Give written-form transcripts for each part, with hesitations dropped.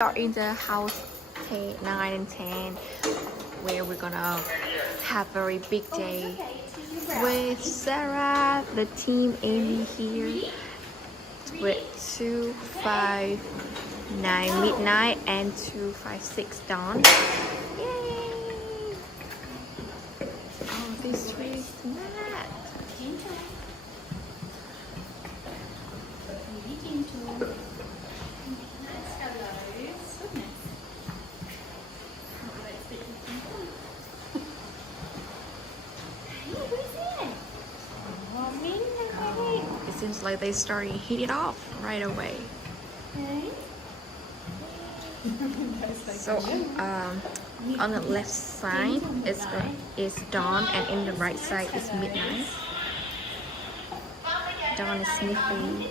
Are in the house 9 and 10 where we're gonna have a very big day with Sarah, the team Amy here with 259 midnight and 256 dawn. Yay! Oh, this tree is mad. It seems like they starting to hit it off right away. So on the left side is dawn, and in the right side is midnight. Dawn is sniffing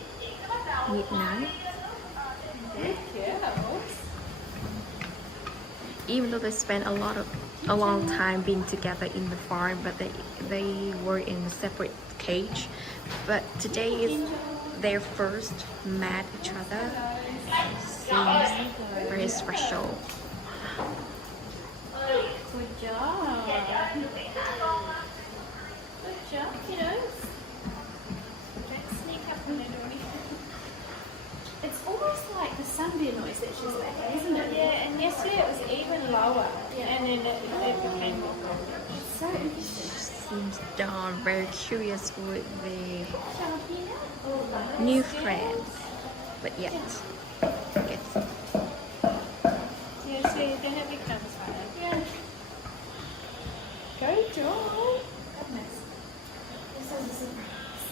midnight. Even though they spent a long time being together in the farm, but they were in a separate cage. But today is their first met each other. Seems very special. Good job. Good job, kiddos. Don't sneak up when they're doing anything. It's almost like the sunbeam noise that she's making, isn't it? Yeah, and yesterday it was even lower. Yeah, and then it became more common. It's so interesting. Seems Dawn very curious with the new friends, but yet it's yeah, see, then it becomes hard. Yeah. Go, Joel. Goodness. This is a surprise.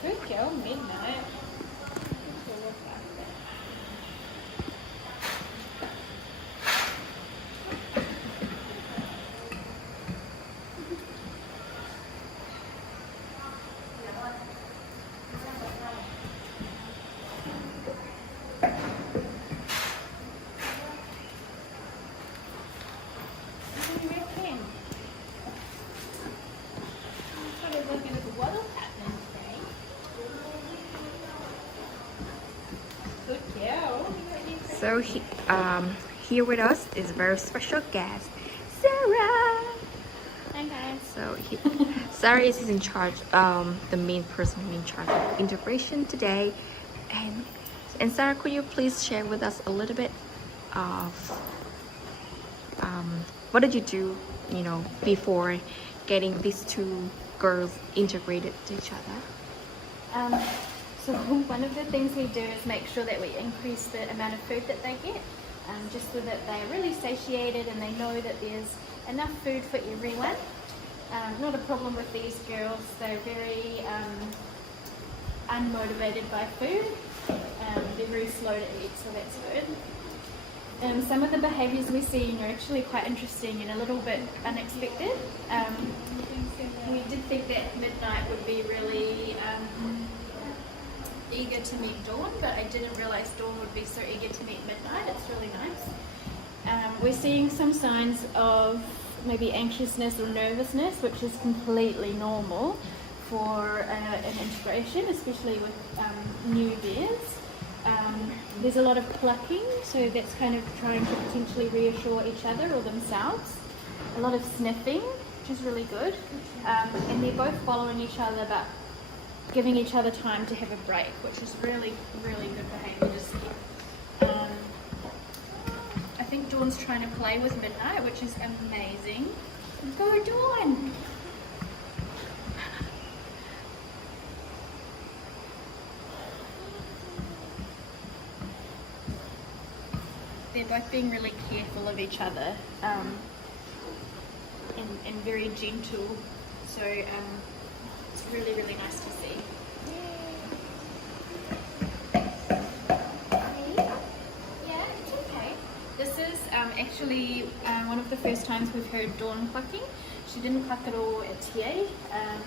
Good girl, midnight. so here with us is a very special guest, Sarah. Hi guys. So Sarah is in charge, the main person in charge of integration today. And Sarah, could you please share with us a little bit of what did you do, before getting these two girls integrated to each other? So one of the things we do is make sure that we increase the amount of food that they get, just so that they're really satiated and they know that there's enough food for everyone. Not a problem with these girls. They're very unmotivated by food. They're very slow to eat, so that's good. Some of the behaviours we're seeing are actually quite interesting and a little bit unexpected. We did think that Midnight would be really eager to meet Dawn, but I didn't realise Dawn would be so eager to meet Midnight. It's really nice. We're seeing some signs of maybe anxiousness or nervousness, which is completely normal for an integration, especially with new bears. There's a lot of clucking, so that's kind of trying to potentially reassure each other or themselves. A lot of sniffing, which is really good. And they're both following each other, but giving each other time to have a break, which is really, really good behaviour to see. I think Dawn's trying to play with Midnight, which is amazing. Go, Dawn! They're both being really careful of each other and very gentle, so it's really, really nice to see. Yeah, it's okay. This is actually one of the first times we've heard Dawn clucking. She didn't cluck at all at TA.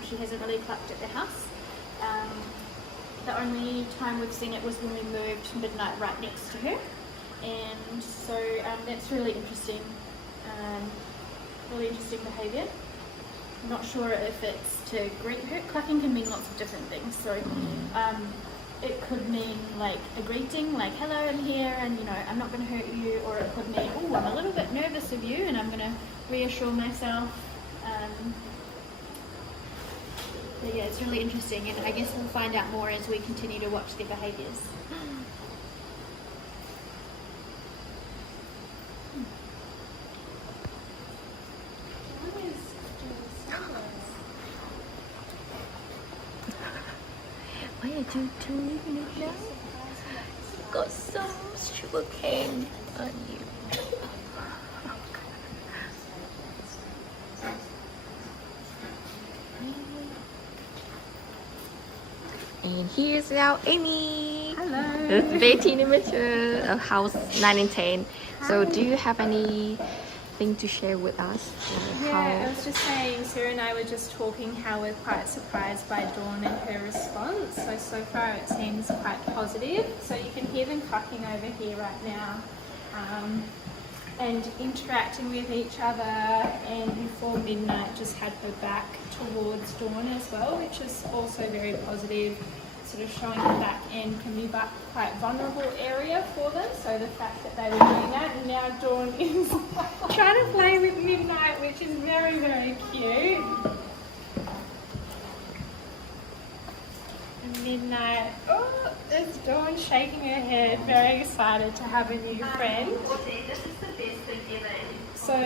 She hasn't really clucked at the house. The only time we've seen it was when we moved Midnight right next to her. And so that's really interesting behaviour. I'm not sure if it's to greet her. Clucking can mean lots of different things. So it could mean like a greeting, like hello, I'm here, and you know, I'm not going to hurt you. Or it could mean, oh, I'm a little bit nervous of you, and I'm going to reassure myself. But yeah, it's really interesting, and I guess we'll find out more as we continue to watch their behaviours. Why are you doing it now? Got some sugar cane on you. And here's our Amy. Hello. The 18 image of house 9 and 10. So do you have anything to share with us? Yeah, I was just saying, Sarah and I were just talking how we're quite surprised by Dawn and her response. So far it seems quite positive. So you can hear them clucking over here right now. And interacting with each other, and before midnight just had her back towards Dawn as well, which is also very positive. Sort of showing the back end can be quite vulnerable area for them, so the fact that they were doing that, and now Dawn is trying to play with Midnight, which is very, very cute. And Midnight, oh, there's Dawn shaking her head, very excited to have a new friend. This is the best thing ever. So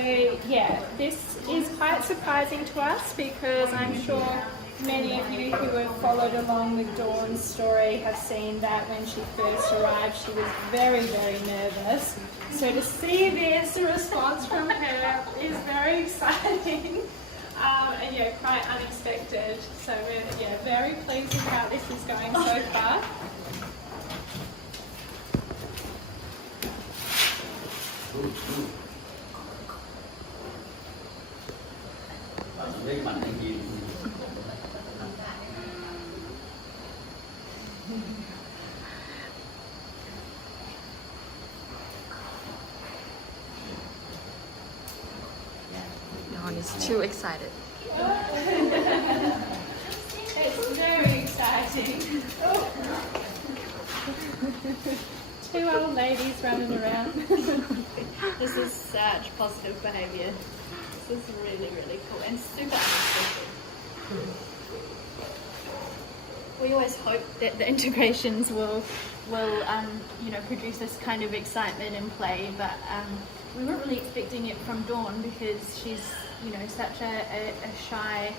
yeah, this is quite surprising to us because I'm sure many of you who have followed along with Dawn's story have seen that when she first arrived she was very, very nervous. So to see this response from her is very exciting and yeah, quite unexpected. So we're very pleased with how this is going so far. Dawn is too excited. It's very exciting. Two old ladies running around. This is such positive behaviour. This is really, really cool and super unexpected. We always hope that the integrations will you know, produce this kind of excitement and play, but we weren't really expecting it from Dawn because she's, you know, such a shy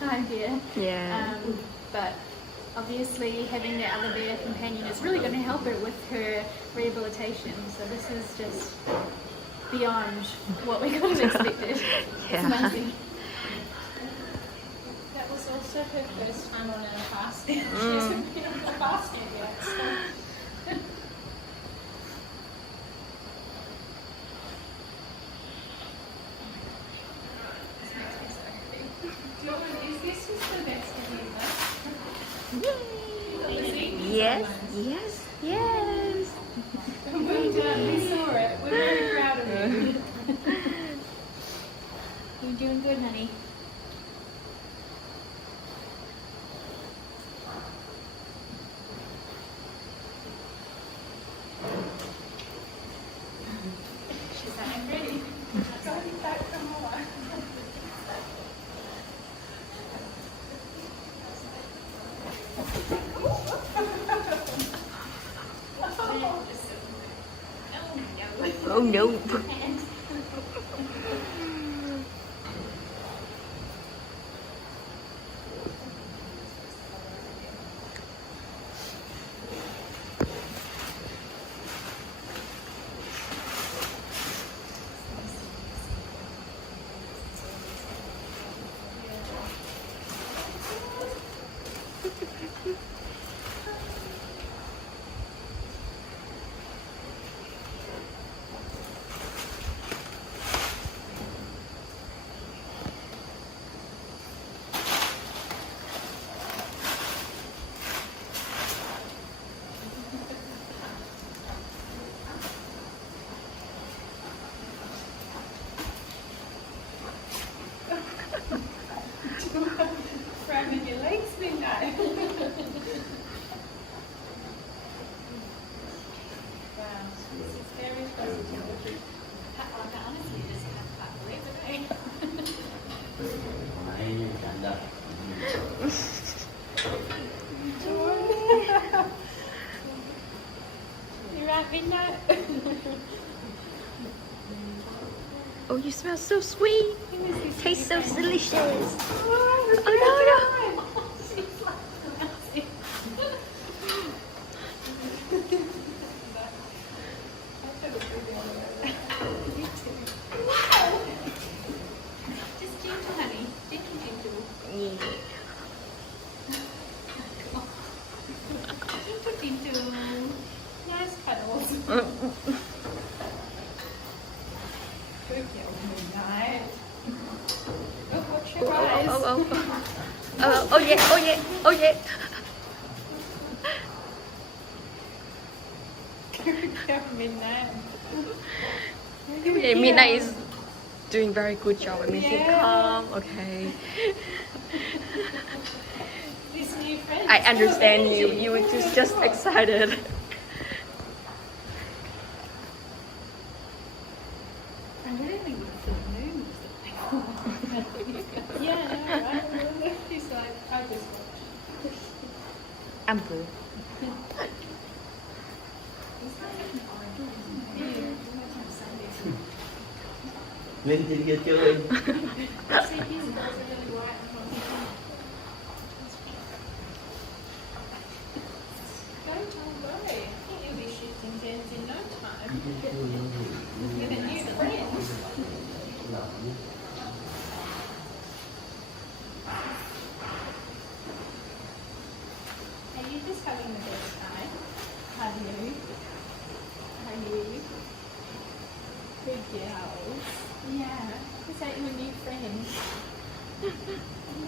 bear. Yeah. But obviously having the other bear companion is really going to help her with her rehabilitation. So this is just beyond what we could have expected. Yeah. It's amazing. That was also her first time on a basket. She hasn't been on a basket yet. So. Is this just the best of you? Yes, yes, yes. We saw it. We're very proud of you. You're doing good, honey. She's like, I'm ready. Going back for more. Oh no. you smell so sweet. Tastes so delicious. Oh no, no. Just gentle, honey. Gentle, gentle. Yeah. Gentle, gentle. Nice cuddles. Good girl, Midnight. Oh, watch your eyes. Oh yeah, oh yeah, oh yeah. Good girl, Midnight. Yeah, Midnight is doing very good job. I mean, she's Yeah. calm. Okay. This new friend. I understand you. You were just excited. I really think the moon was the Playful. Yeah, I know, right? He's like, I just watched. I'm good. Linh thì kia chơi. Are you just having the best time? Have you? Good girls. Yeah. Is that your new friend?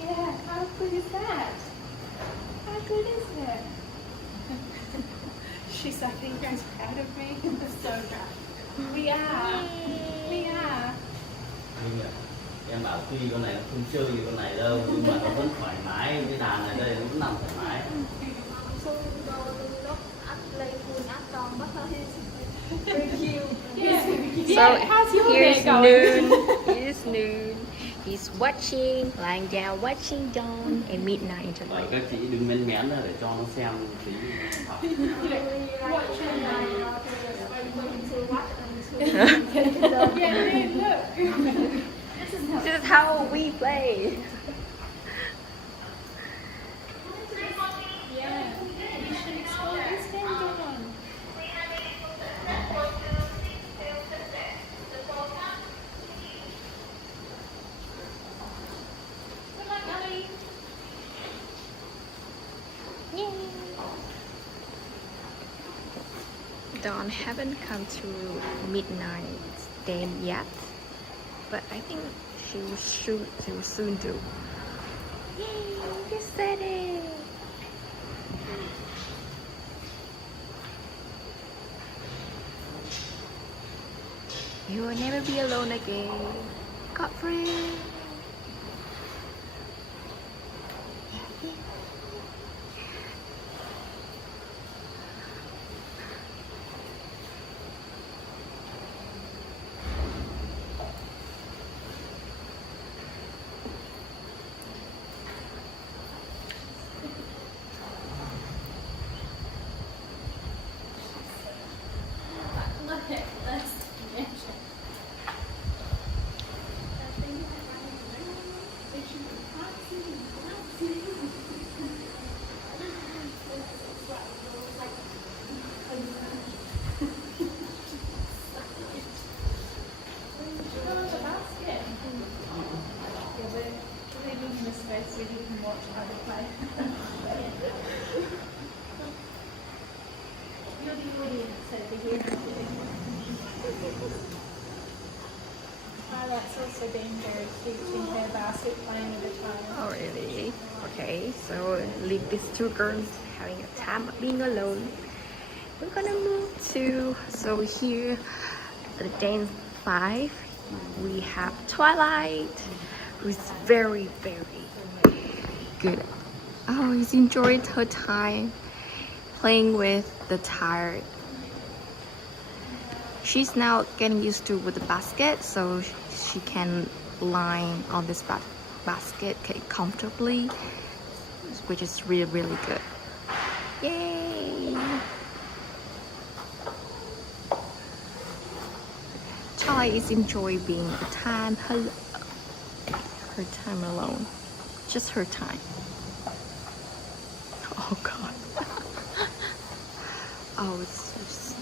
Yeah. How good is that? How good is it? She's like, I think you guys proud of me. So proud. We are. We are. Em bảo tuy con này nó không chơi như con này đâu, nhưng mà nó vẫn thoải mái. Cái đàn này đây nó vẫn nằm thoải mái. So how's your here's day going? Noon. Here's Noon. He's watching, lying down, watching Dawn and Midnight. Vậy các chị đừng men mén ra để cho nó xem tí. This is how we play. Yeah. You should explore this game, Dawn. Dawn haven't come to Midnight den yet, but I think she will soon do. Yay! You said it. You will never be alone again. Got friends. Look at this. Space where you can watch other play. You're the audience over here. Twilight's also been very cute in her basket playing with the child. Oh really? Okay, so leave these two girls having a time of being alone. We're gonna move to, so here at the dance 5 we have Twilight, who's very good. Oh, he's enjoyed her time playing with the tire. She's now getting used to with the basket, so she can line on this basket comfortably, which is really good. Yay! Twilight is enjoying being her time, her time alone. Just her time. Oh God. Oh, it's just,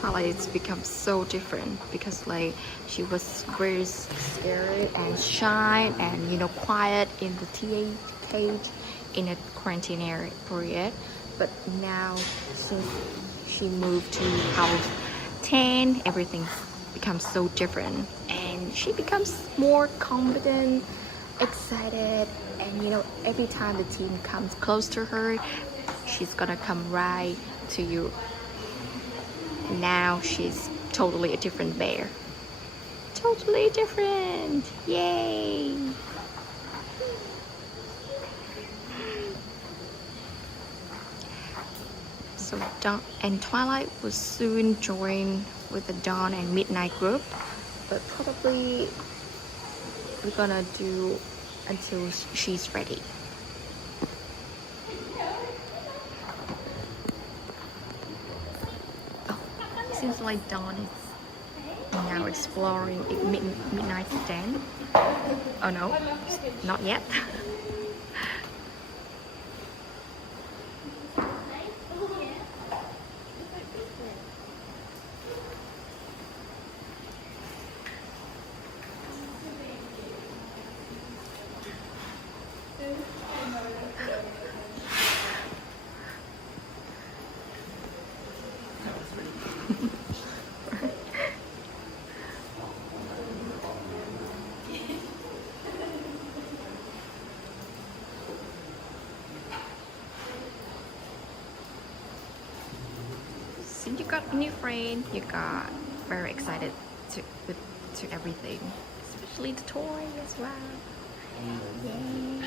Twilight, it's become so different because like she was very scared and shy and quiet in the TA cage in a quarantine area period, but now since she moved to house 10, everything becomes so different and she becomes more confident, excited, and every time the team comes close to her, she's gonna come right to you. Now she's totally a different bear. Totally different. Yay. So Dawn and Twilight will soon join with the Dawn and Midnight group, but probably we're gonna do until she's ready. Oh, it seems like Dawn is now exploring Midnight Den. Oh no, not yet. Since you got a new friend, you got very excited to everything, especially the toy as well. Yay.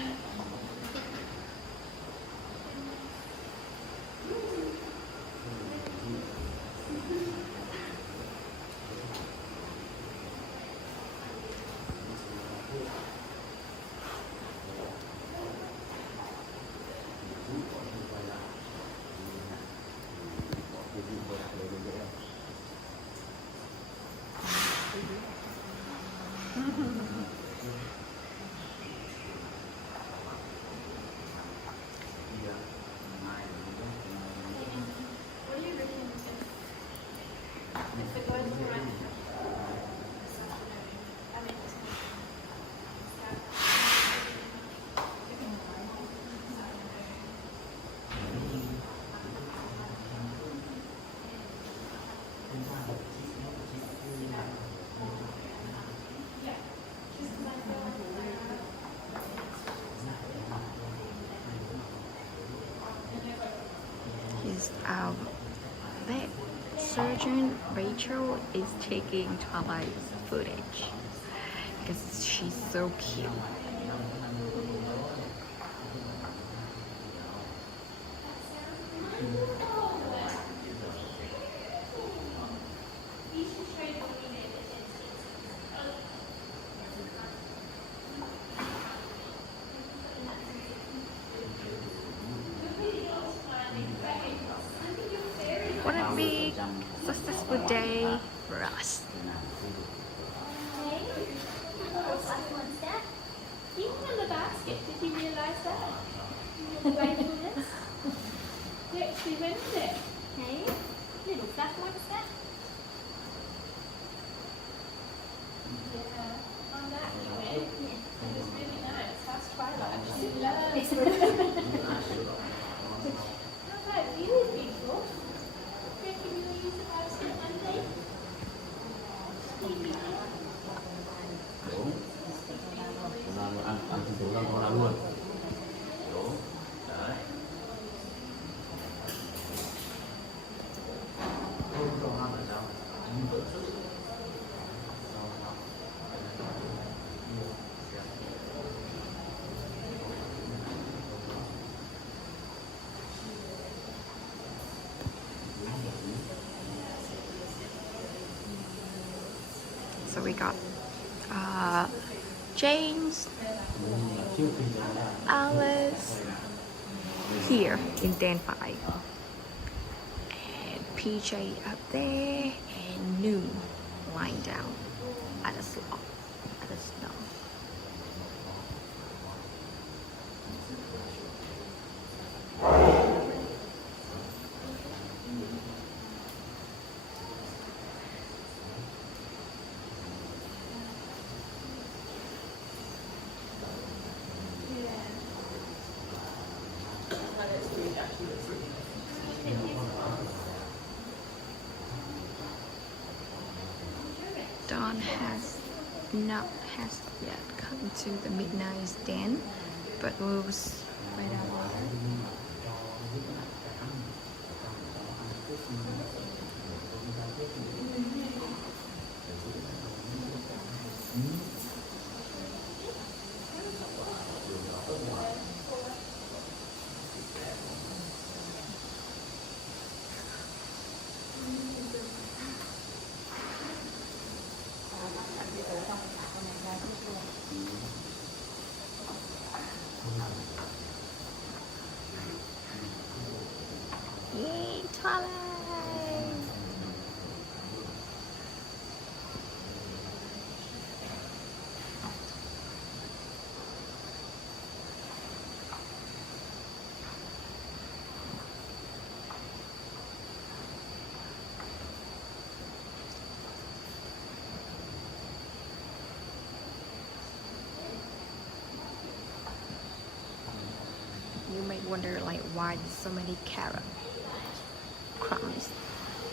Vet surgeon Rachel is taking Twilight's footage because she's so cute. What a big successful day for us. Even in the basket, did you realise that? Playfulness. You actually went there. Hey, little stuff like that. Yeah, on that you went. Yeah. It was really nice. How's Twilight? She loves it. How's that really beautiful? Reckon you'll use the basket one day? Đúng. Ăn thịt thú rau ra luôn. Đúng. Đấy. Không có ăn ở đâu. Anh vẫn sức. So we got James, Alice here in Den 5, and PJ up there, and Noon lying down. at a slope, at the snow. Dawn has not yet come to the midnight den, but we'll wait a while. Yay, Twilight! You may wonder like why there's so many carrot crumbs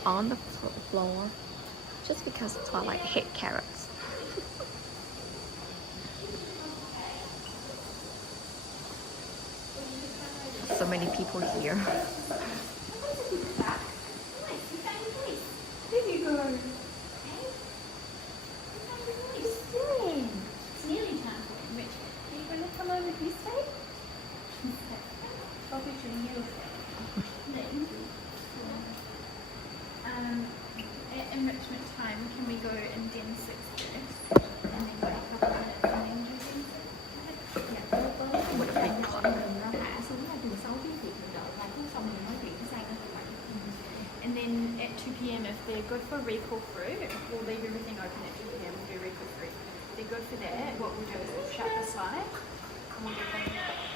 on the floor, just because Twilight hate carrots. So many people here. It's nearly time for enrichment. Are you going to come over this way? I'll be doing you. At enrichment time, can we go in den 6 first? And then wait a couple minutes and then do den 6? What a big clock. And then at 2 p.m, if they're good for recall fruit, we'll leave everything open at 2 p.m. We'll do recall fruit. If they're good for that, what we'll do is we'll shut the slide and we'll give them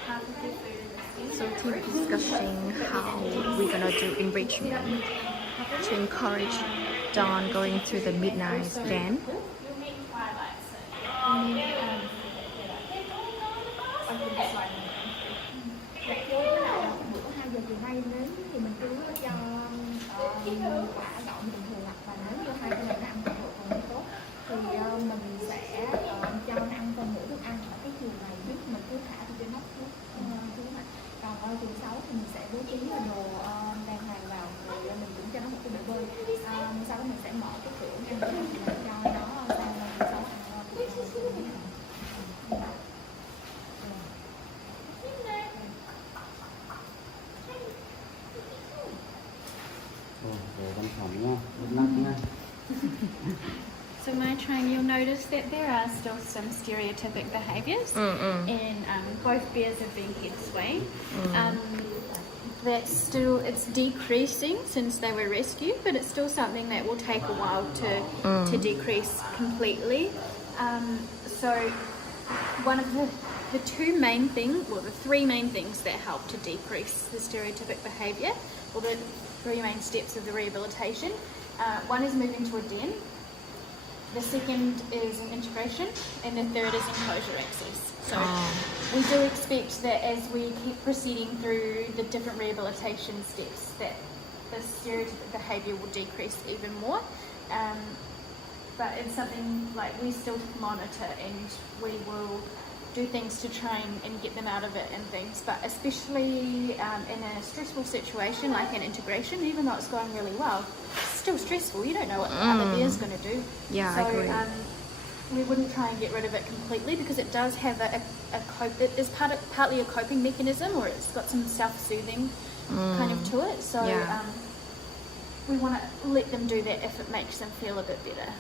half of their food in the So team discussing how we're gonna do enrichment to encourage Dawn going to the midnight den. You'll meet Twilight soon. And then open the slide. Bữa 2 giờ chiều nay nếu thì mình cứ cho quả gạo bình thường và nếu như 2 giờ nó ăn phần một phần không tốt thì mình sẽ cho nó ăn phần nửa thức ăn ở cái chiều này trước mình cứ thả từ trên nóc xuống còn chiều 6 thì mình sẽ bố trí đồ đàng hoàng vào rồi mình cũng cho nó một cái bể bơi sau đó mình sẽ mở cái cửa ngăn để cho nó sang chiều 6 ăn Về văn phòng nha, good luck nha. So my train, you'll notice that there are still some stereotypic behaviours in both bears have been head swaying. That's still, it's decreasing since they were rescued, but it's still something that will take a while to decrease completely. So one of the two main things, well the three main things that help to decrease the stereotypic behaviour, or the three main steps of the rehabilitation. One is moving to a den, the second is an integration, and the third is enclosure access. So we do expect that as we keep proceeding through the different rehabilitation steps that the stereotypic behaviour will decrease even more. But it's something like we still monitor and we will do things to try and get them out of it and things, but especially in a stressful situation like an integration, even though it's going really well, it's still stressful. You don't know what the other bear's going to do. Yeah, so, I agree. We wouldn't try and get rid of it completely because it does have it is partly a coping mechanism, or it's got some self-soothing kind of to it. So Yeah. we want to let them do that if it makes them feel a bit better.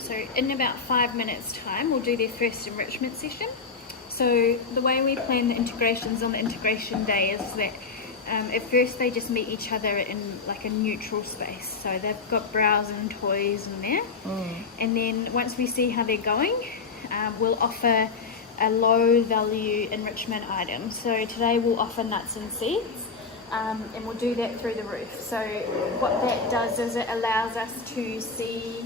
So in about 5 minutes time, we'll do their first enrichment session. So the way we plan the integrations on the integration day is that at first they just meet each other in like a neutral space. So they've got browsing and toys in there. And then once we see how they're going, we'll offer a low value enrichment item. So today we'll offer nuts and seeds, and we'll do that through the roof. So what that does is it allows us to see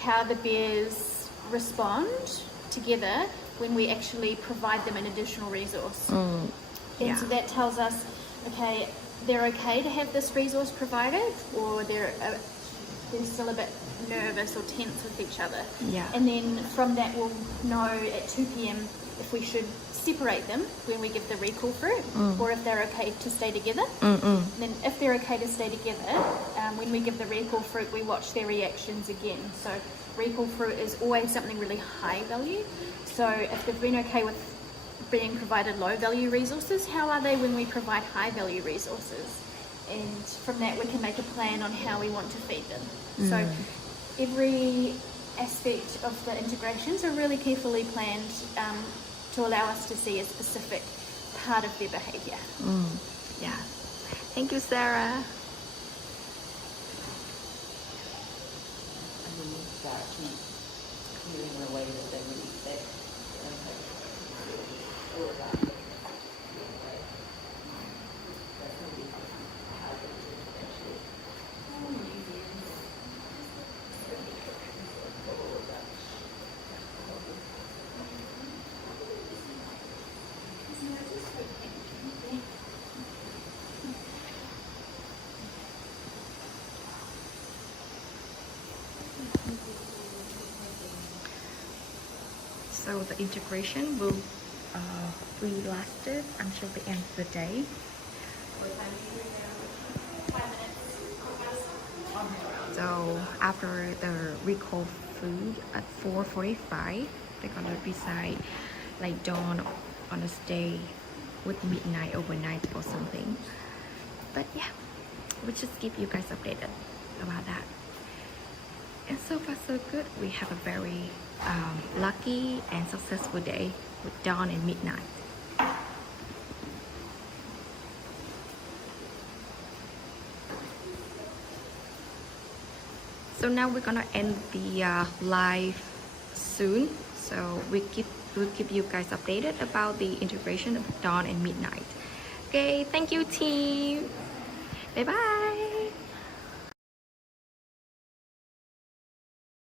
how the bears respond together when we actually provide them an additional resource. And so that tells us, okay, they're okay to have this resource provided, or they're still a bit nervous or tense with each other. And then from that we'll know at 2 p.m. if we should separate them when we give the recall fruit, or if they're okay to stay together. Then if they're okay to stay together, when we give the recall fruit, we watch their reactions again. So recall fruit is always something really high value. So if they've been okay with being provided low value resources, how are they when we provide high value resources? And from that we can make a plan on how we want to feed them. So every aspect of the integrations are really carefully planned to allow us to see a specific part of their behaviour. Yeah. Thank you, Sarah. So the integration will be lasted until the end of the day. So after the recall food at 4:45, they're gonna decide like dawn on a stay with midnight overnight or something. But yeah, we'll just keep you guys updated about that. And so far so good. We have a very lucky and successful day with dawn and midnight. So now we're gonna end the live soon. So we'll keep you guys updated about the integration of dawn and midnight. Okay, thank you team. Bye bye.